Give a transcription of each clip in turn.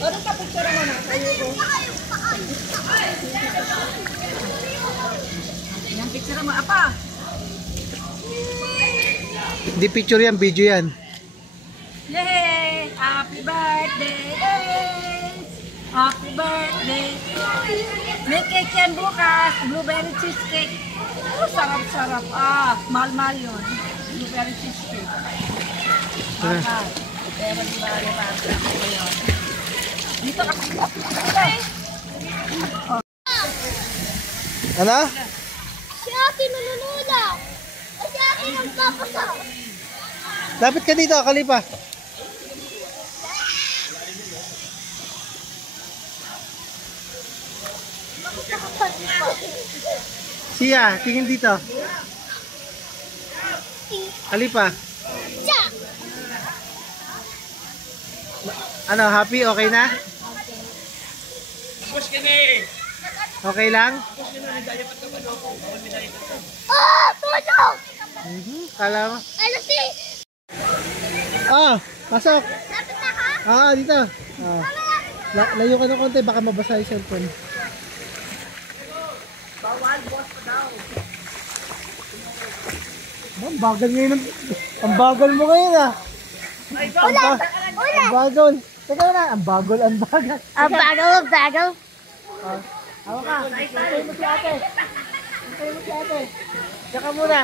Ano ka picture mo na? Tayo ko. Yan picture mo apa? Hindi picture yan, video yan. Yay! Happy birthday! Happy birthday! May cake yan bukas. Blueberry cheesecake. Oh, sarap-sarap. Mahal-mahal yun. Blueberry cheesecake. Mahal. Pero di ba yun? Dito kasi. Ano? Si ate nalulula. Si ate nagpapasa. Lapit ka dito, Kalipa. Siya, tingin dito. Kalipa. Siya. Ano, happy? Okay na? Okay lang? Oh, tulog. Kala mo? Ano si? Pasok. Lapit na ka? Dito. Layo ka ng konti, baka mabasa yung cellphone. Ang bagal ngayon. Ang bagal mo ngayon Ang bagal. Teka na, ang bagal. Ang bagal. Hawa ka. Hintay mo si ate. Diyan ka muna.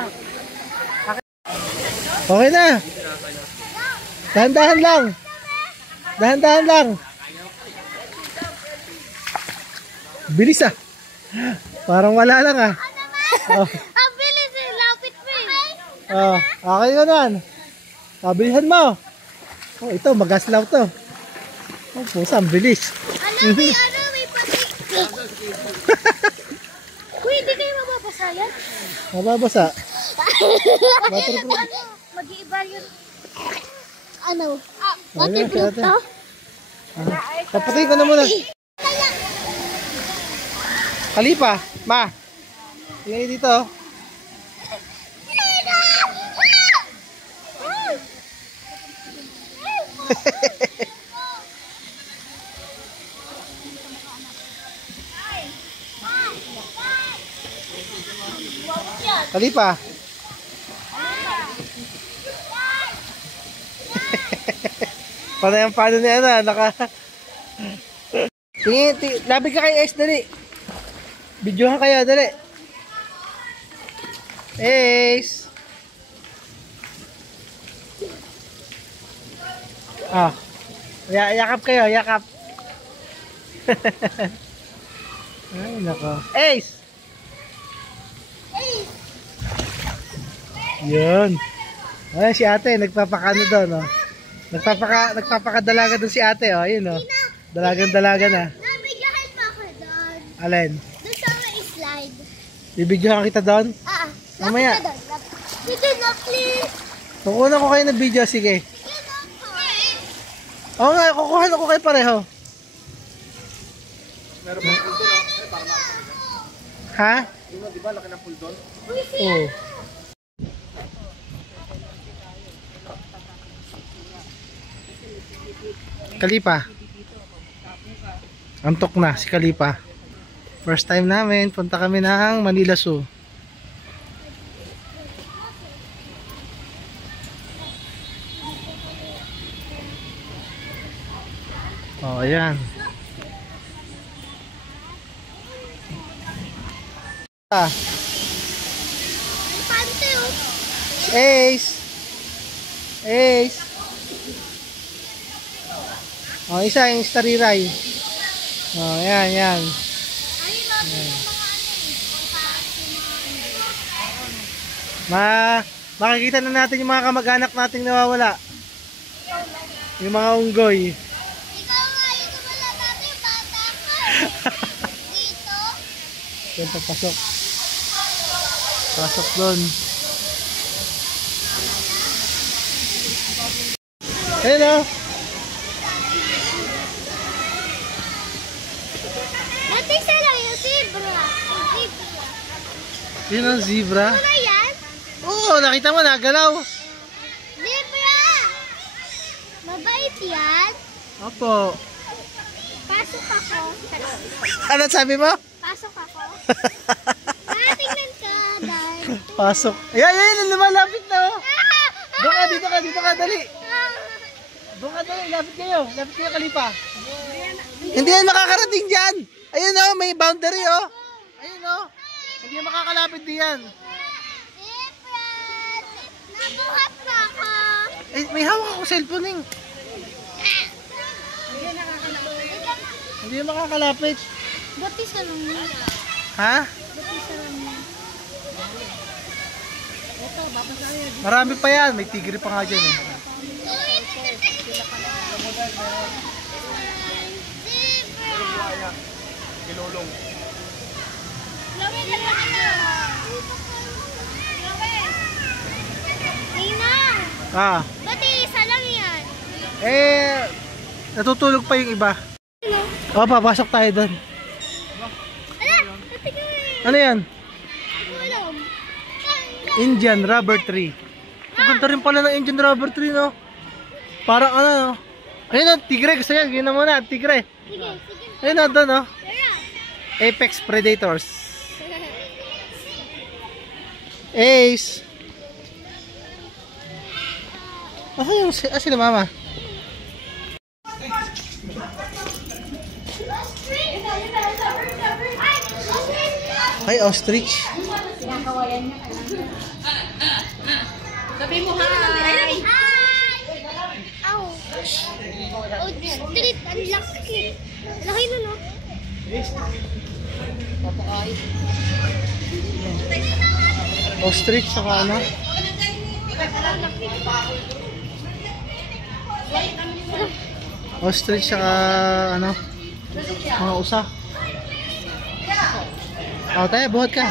Okay na. Dahan-dahan lang. Dahan-dahan lang. Bilis Parang wala lang Ang bilis eh. Lapit mo eh. Okay ka naman. Pabilisan mo. Ito, magaslaw to. Pusa, ang bilis. May patik. Uy, hindi kayo mababasa yan? Mababasa. Mag-iiba yun. Ano? Ayan, Waterproof ate. to? Tapatay ko na muna. Kalipa, ma. Ilagay dito. Kalipa. Panay ang pano niya tingin, labig ka kay Ace, dali. Videohan kayo, dali. Ace. Yakap kayo, yakap. Ay, nako. Ace. Yun. Ay, si ate, nagpapakano doon, nagpapakadalaga doon si ate, ayun, Dalagan-dalaga na. Nabigyan pa ako doon. Alin? Doon sa may slide. Bibidyohan kita doon? Mamaya. Dito na, please. Kukunan ko kayo ng video, sige. Oo nga, kukuhan ako kayo pareho. Meron ba pool doon? Ha? Di ba laki ng pool doon? Oo. Kalipa. Antok na si Kalipa. First time namin, punta kami ng Manila Zoo. Ayan. Ace. Ace. Isa yung stariray. Yan, yan. Makikita na natin yung mga kamag-anak nating nawawala. Yung mga unggoy. Ikaw nga yung wala natin, bata ka. Dito. Yan, papasok. Pasok doon. Hello. Natin sila yung zebra. Yun ang zebra. Ano yan? Oo, nakita mo, nagalaw. Zebra! Mabait yan. Opo. Pasok ako. Ano sabi mo? Pasok ako. Tingnan ka, Dad. Pasok. Ayan, lumalapit na. Oh. Doon ka, dito ka, dali. Doon ka, dali. Lapit kayo Kalipa. Hindi yan makakarating dyan. Ayun oh, may boundary oh. Ayun oh. Hindi yan makakalapit diyan. Nabuhat na ako. Eh, may hawak ako cellphone eh. Hindi yan makakalapit. Buti sa lumi. Ha? Buti sa lumi. Marami pa yan. May tigre pa nga dyan eh. Kinulong. Ninang, Ah. ba't isa lang yan? Eh, natutulog pa yung iba. Ano? O, papasok tayo doon. Ala, pati ko eh. Ano yan? Tulog. Indian rubber tree. Ang ganda rin pala ng Indian rubber tree, no? Parang ano, no? Ayun na, tigre. Gusto yan. Gina mo na, tigre. Sige, sige. Ayun na, doon, no? Tara. Apex Predators. Ace. Yung sila mama? Ay, ostrich. Sabi mo hi. Ow. Oh, street. Ang laki. Laki nun, no? Ostrich, saka ano? Ostrich, saka ano? Mga usa. O, tayo, buhat ka.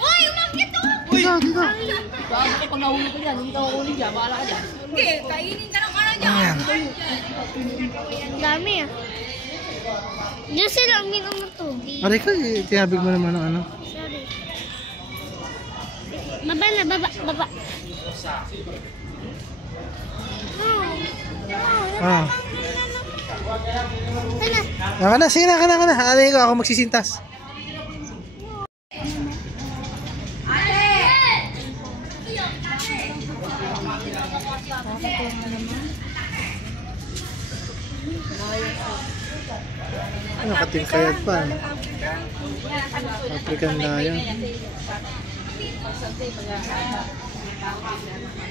Uy, umakit ako! Dito. Pag nahuli ko dyan, hindi ka huli dyan. Bahala ka dyan. Hindi, kainin ka ng ano dyan. Ayan. Ang dami, ah. Diyan sila ang minum ng tubig. Aray ka, tinabig mo naman ng ano. Sorry. Baba na, baba. Ah. Sana. Naka na, sige na, Alay ko, ako magsisintas. Ano, katingkayat pa. African lion.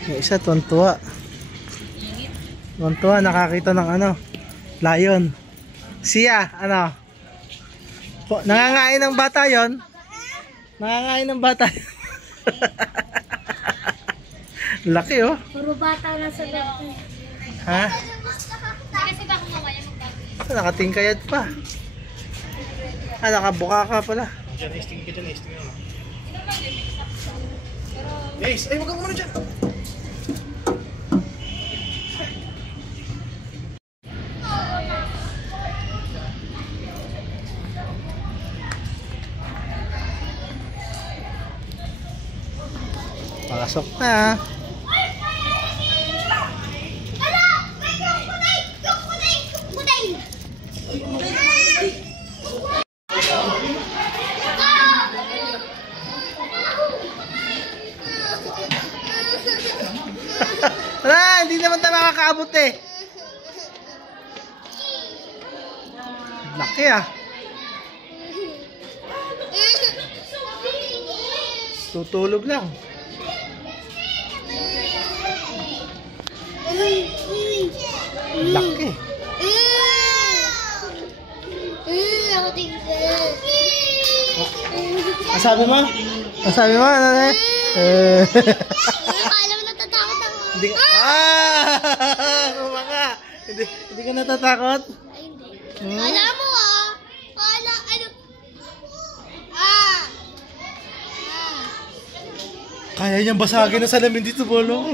Yung isa, tuwan-tuwa. Tuwan-tuwa, nakakita ng ano, lion. Siya, ano? Nangangain ng bata yon. Nangangain ng bata yun. Laki oh. Puro bata na sa loob. Ha? Kasi baka mamaya magbago. Nakatingkayat pa. Nakabuka ka pala. Diyan, nesting ka dyan, nesting yun. Guys, ay, wag kang muna dyan. Pasok na. Wala, hindi naman tayo makakaabot eh. Laki ah. Tutulog lang. Laki. Ako tinggal. Sabi mo? Sabi mo? Ano na? Akala mo natatakot ako. Hindi ka... Kumaka! Hindi ka natatakot? Ay, hindi. Kala mo Kala, ano? Ah! Kaya niyang basagin ang salamin dito, Bolo.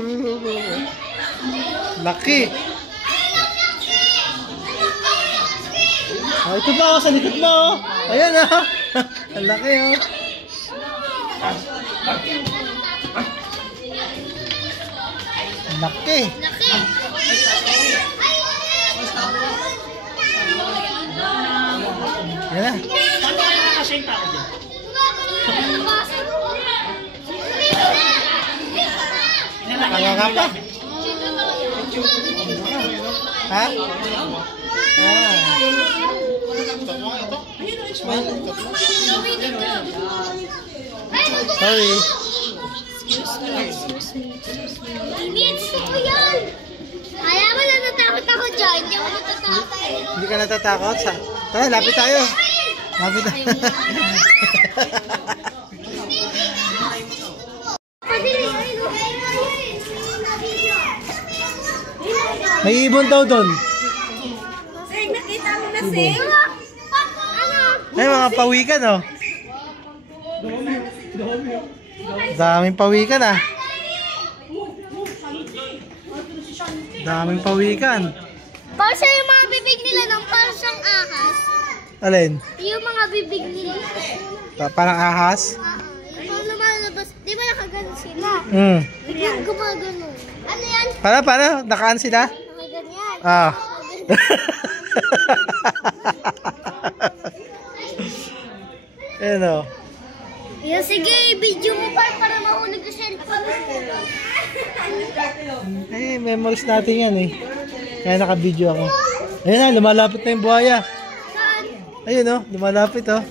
Laki. Oh, ito ba? Sa likod mo. Oh. Ayan ah. Ang laki oh. Laki. Laki! Yan na. Paano kaya nakasya yung tao dyan? Kaya pa. Ha? Ah. Sorry. Inits ko yan. Kaya mo natatakot ako dyan. Hindi ako natatakot. Hindi ka natatakot? Tara, lapit tayo. Lapit tayo. May ibon daw doon. Sing, nakita mo na, Sing? Ay, mga pawikan, oh. Daming pawikan, ah. Daming pawikan. Parang siya yung mga bibig nila nung parang siyang ahas. Alin? Yung mga bibig nila. Parang ahas? Yung mga lumalabas. Di ba nakagano sila? Biglang gumagano. Ano yan? Para, nakaan sila? Nakaganyan. Ah. Ayan, oh. Yan, sige, video mo para mahulog yung cellphone. Eh, memories natin yan, eh. Kaya naka-video ako. Ayun na, lumalapit na yung buhaya. Saan? Ayun, oh, lumalapit, oh.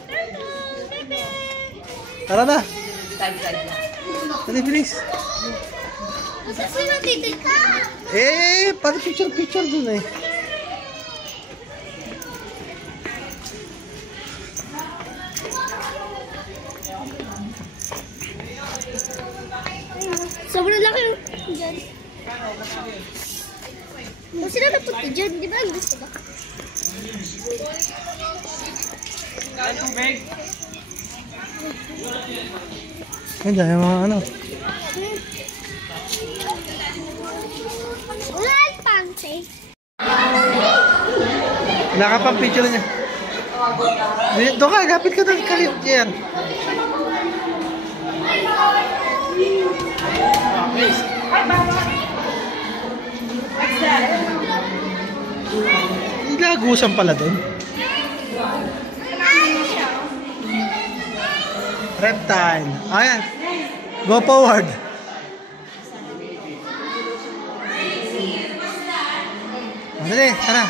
Tara na. Dali, bilis. Basta sino dito ka? Eh, pati picture dun, eh. Sobrang laki yung dyan. Kung sila napunta dyan, di ba? Ang gusto ba? Ayun, dahil mga ano. Wala ang pante. Wala ka pang picture niya. Doon ka, lapit ka doon. Kalit yan. Ilagusan pala doon. Reptile. Ayan. Go forward. Dali, tara.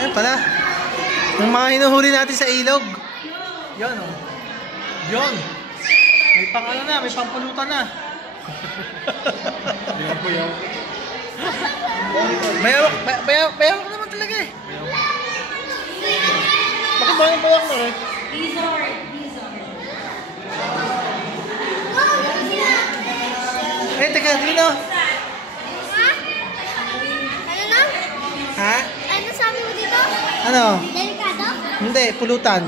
Ayan pala. Yung mga hinuhuli natin sa ilog. Yun, oh. Yun. May pang ano na, may pangpulutan na. Bayawak naman talaga eh. Bakit ba yung bayawak mo eh? Eh, teka, dito. Ano na? Ha? Ano sabi mo dito? Ano? Delikado? Hindi, pulutan.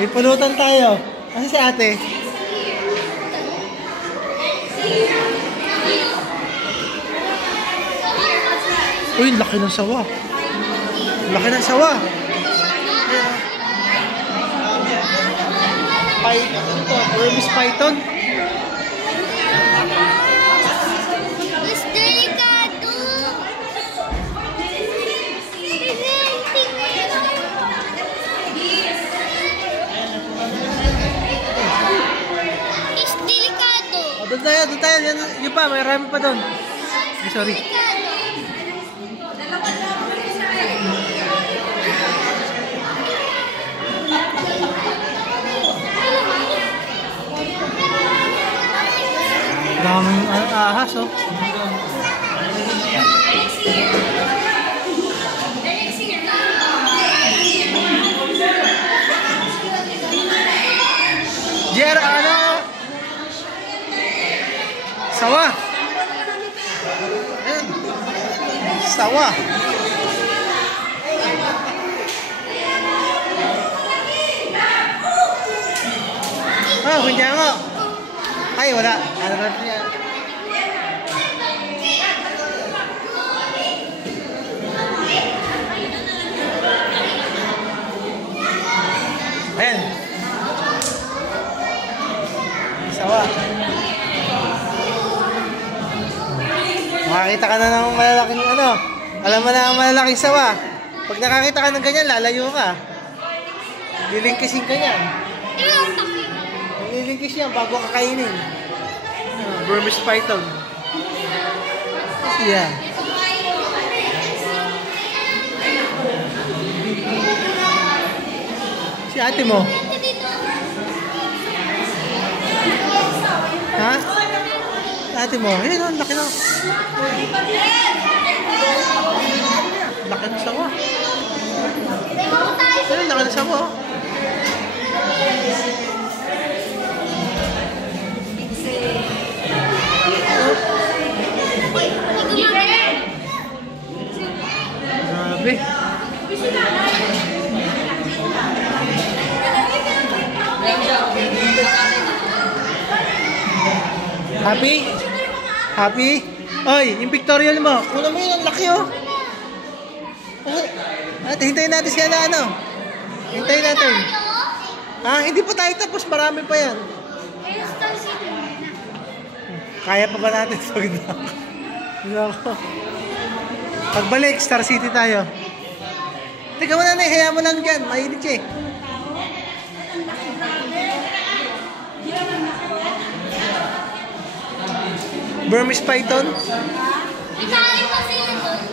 May pulutan tayo. Kasi si ate. Uy, laki ng sawa. Laki ng sawa. Python to. Burmese python. Mas delikado. Is delikado. O, doon tayo, doon tayo. Yun pa, may rami pa doon. Ay, sorry. Daming ahas, oh. Jer, ano? Sawa. Ayan. Sawa. Ah, kanya nga. Ay, wala. Ano ba niya? Nakakita ka na ng malalaking ano. Alam mo na ang malalaking sawa. Pag nakakita ka ng ganyan, lalayo ka. Lilingkisin ka niyan. Lilingkis yan bago kakainin. Burmese python. Yeah. Si ate mo. Ha? Ate mo. Ayun, ang laki na. Laki na sawa. Ayun, laki na sawa. Grabe. Happy? Happy? Oy, yung pictorial mo. Una mo yun, ang laki oh. Ate, hintayin natin siya na ano. Hintayin natin. Ha? Hindi pa tayo tapos. Marami pa yan. Kaya pa ba natin? Pagbalik, Star City tayo. Teka mo na, haya mo lang dyan. Mainit siya eh. Burmese python?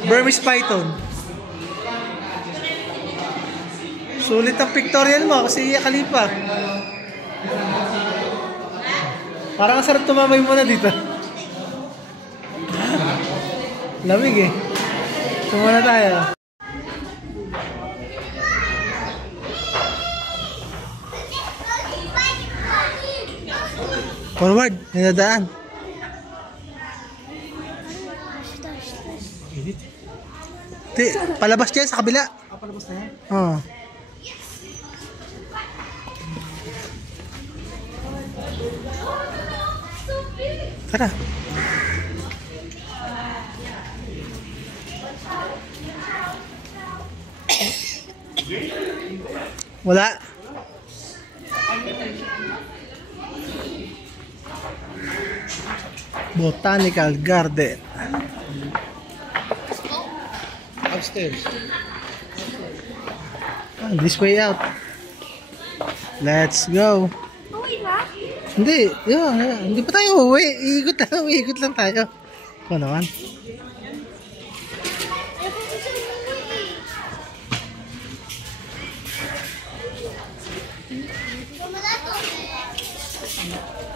Burmese python. Sulit ang pictorial mo kasi Khalifa. Parang sarap tumamay muna dito. Lamig eh. Tumuna tayo. Forward, ninadaan. Palabas dyan sa kabila. Palabas na yan? Oo. Tara. Wala. Botanical Garden. Upstairs. This way out. Let's go. Uwi na? Hindi, hindi pa tayo uwi. Iikot lang tayo. Ikaw naman. Wala to.